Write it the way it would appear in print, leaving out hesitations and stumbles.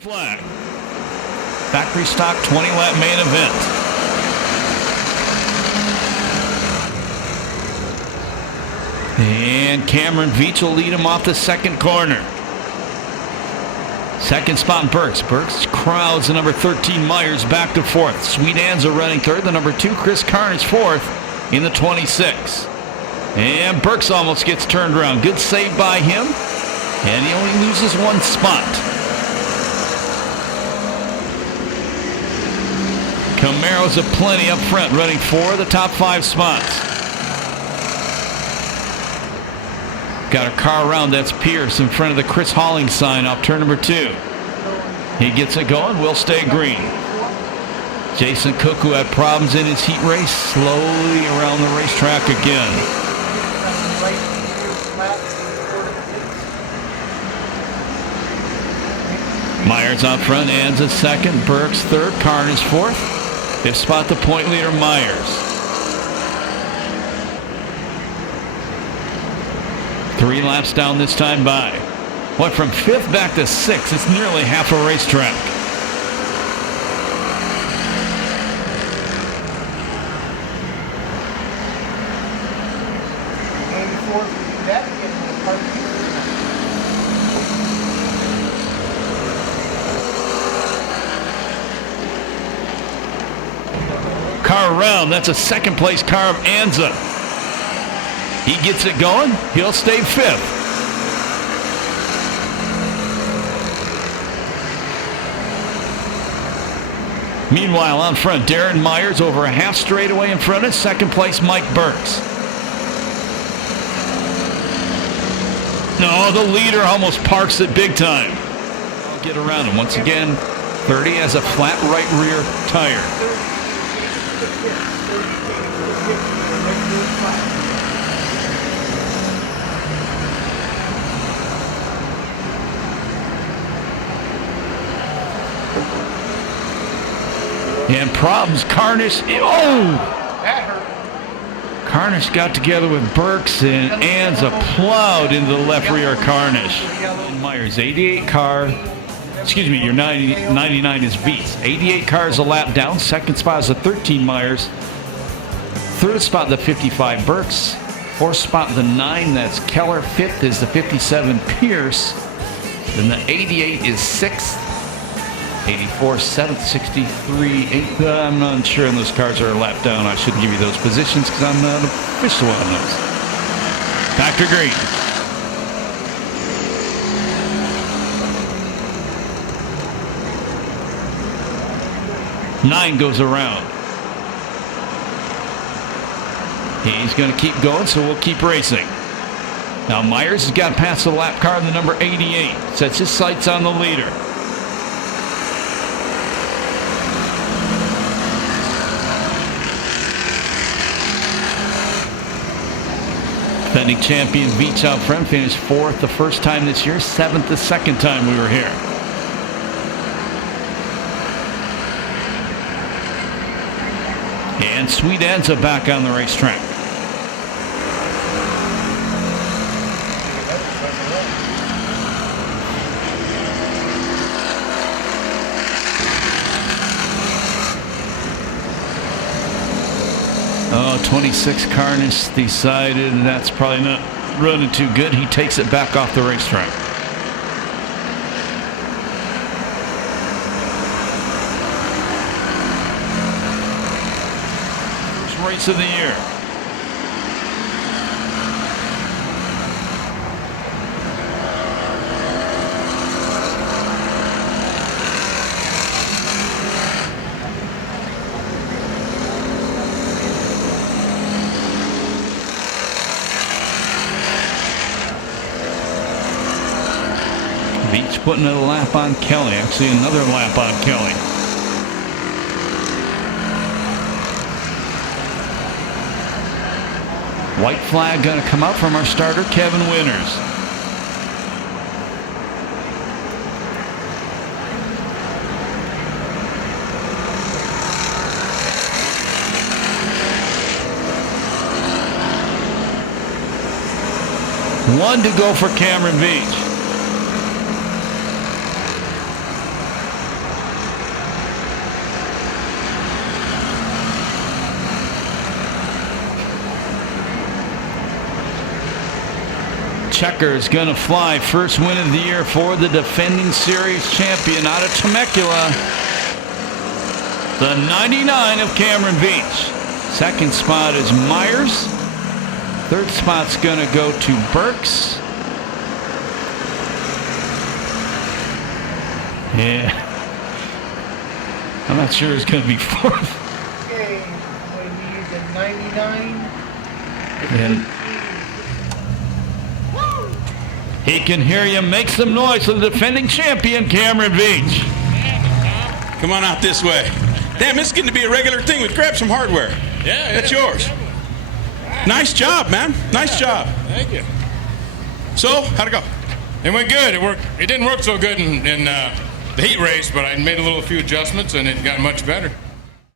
Flag. Factory Stock 20-lap main event. And Cameron Veatch will lead him off the second corner. Second spot, Burks. Burks crowds the number 13 Myers back to fourth. Swede Anza running third. The number 2 Kris Carnish fourth in the 26. And Burks almost gets turned around. Good save by him. And he only loses one spot. Camaro's a plenty up front, running 4 of the top 5 spots. Got a car around. That's Perris in front of the Chris Halling sign off turn number 2. He gets it going. Will stay green. Jason Cook, who had problems in his heat race, slowly around the racetrack again. Myers out front. Anza second. Burks third. Carnish fourth. Fifth spot, the point leader, Myers. 3 laps down this time by. Went from 5th back to 6th. It's nearly half a racetrack. Car around. That's a second place car of Anza. He gets it going. He'll stay 5th. Meanwhile, on front, Darren Myers over a half straightaway in front of second place Mike Burks. No, the leader almost parks it big time. I'll get around him. Once again, 30 has a flat right rear tire. And problems, Carnish. Oh! Carnish got together with Burks and Anza plowed into the left rear Carnish. Myers, 88 car. Excuse me, your 99 is Veatch. 88 cars a lap down. Second spot is the 13 Myers. Third spot, the 55 Burks. Fourth spot, the 9, that's Keller. Fifth is the 57 Perris. Then the 88 is 6th. 84, 7th, 63, 8th. I'm not sure on those cars are a lap down. I shouldn't give you those positions because I'm not official on those. Dr. Green. Nine goes around. He's going to keep going, so we'll keep racing. Now Myers has got past the lap car in the number 88. Sets his sights on the leader. Defending champion Veatch out front, finished 4th the first time this year, 7th the second time we were here. And Swede Anza back on the racetrack. Oh, 26 Carnish decided that's probably not running too good. He takes it back off the racetrack. First race of the year. Veatch putting a lap on Kelly. Actually, another lap on Kelly. White flag going to come out from our starter, Kevin Winters. One to go for Cameron Veatch. checker is going to fly. First win of the year for the defending series champion out of Temecula. The 99 of Cameron Veatch. Second spot is Myers. Third spot's going to go to Burks. Yeah. I'm not sure it's going to be fourth. Okay, we need the 99. And he can hear you. Make some noise for the defending champion, Cameron Veatch. Come on out this way. Damn, this is getting to be a regular thing. We've grabbed some hardware. Yeah, that's yours. Nice job, man. Nice job. Thank you. So, how'd it go? It went good. It didn't work so good in the heat race, but I made a few adjustments, and it got much better.